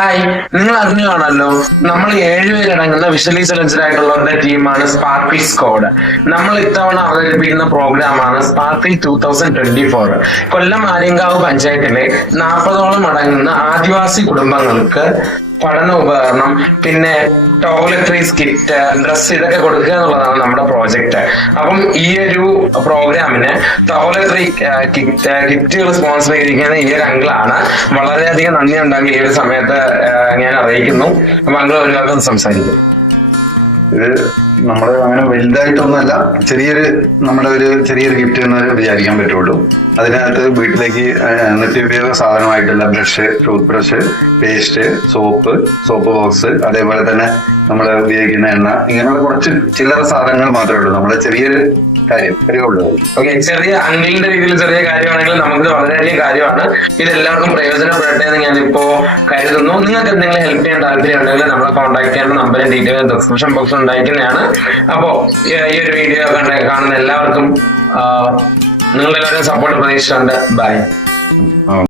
Hi, നിങ്ങൾ അറിഞ്ഞാണല്ലോ നമ്മൾ 7 പേരടങ്ങുന്ന വിഷ്വലി ചലഞ്ചർ ആയിട്ടുള്ളവരുടെ ടീമാണ് സ്പാർക്കിൾ സ്ക്വാഡ്. നമ്മൾ ഇത്തവണ അവതരിപ്പിക്കുന്ന പ്രോഗ്രാമാണ് സ്പാർക്കിൾ 2024. കൊല്ലം ആര്യങ്കാവ് പഞ്ചായത്തിലെ 40ഓളം അടങ്ങുന്ന ആദിവാസി കുടുംബങ്ങൾക്ക് പഠന ഉപകരണം, പിന്നെ ടോയ്ലറ്ററീസ് കിറ്റ്, ഡ്രസ്സ് ഇതൊക്കെ കൊടുക്കുക എന്നുള്ളതാണ് നമ്മുടെ പ്രോജക്റ്റ്. അപ്പം ഈ ഒരു പ്രോഗ്രാമിന് ടോയ്ലറ്ററി കിറ്റുകൾ സ്പോൺസർ ചെയ്തിരിക്കുന്ന ഈ ഒരു അങ്കിളാണ്. വളരെയധികം നന്ദി ഉണ്ടെങ്കിൽ ഈ ഒരു സമയത്ത് ഞാൻ അറിയിക്കുന്നു. അപ്പൊ അങ്കിൾ ഒരു ഭാഗം സംസാരിക്കും. ഇത് നമ്മള് അങ്ങനെ വലുതായിട്ടൊന്നുമല്ല, ചെറിയൊരു ഗിഫ്റ്റ് എന്ന് വിചാരിക്കാൻ പറ്റുള്ളൂ. അതിനകത്ത് വീട്ടിലേക്ക് നിത്യോപയോഗ സാധനമായിട്ടുള്ള brush, tooth brush, paste, soap box, അതേപോലെ തന്നെ നമ്മൾ ഉപയോഗിക്കുന്ന എണ്ണ, ഇങ്ങനെയുള്ള കുറച്ച് ചില്ലറ സാധനങ്ങൾ മാത്രമേ ഉള്ളൂ. നമ്മളെ ചെറിയൊരു കാര്യമുള്ളൂ. ഓക്കെ, ചെറിയ അങ്കിളിന്റെ രീതിയിൽ ചെറിയ കാര്യമാണെങ്കിൽ നമുക്ക് വളരെയധികം കാര്യമാണ്. ഇതെല്ലാവർക്കും പ്രയോജനപ്പെടട്ടെ എന്ന് ഞാനിപ്പോ കരുതുന്നു. നിങ്ങൾക്ക് എന്തെങ്കിലും ഹെൽപ്പ് ചെയ്യാൻ താല്പര്യം ഉണ്ടെങ്കിൽ നമ്മളെ കോൺടാക്ട് ചെയ്യേണ്ട നമ്പറും ഡീറ്റെയിലും ഡിസ്ക്രിപ്ഷൻ ബോക്സിൽ ഉണ്ടായിരിക്കുന്നതാണ്. അപ്പോ ഈ ഒരു വീഡിയോ കാണുന്ന എല്ലാവർക്കും നിങ്ങളുടെ എല്ലാവരും സപ്പോർട്ട് പ്രതീക്ഷിച്ചുണ്ട്. ബൈ.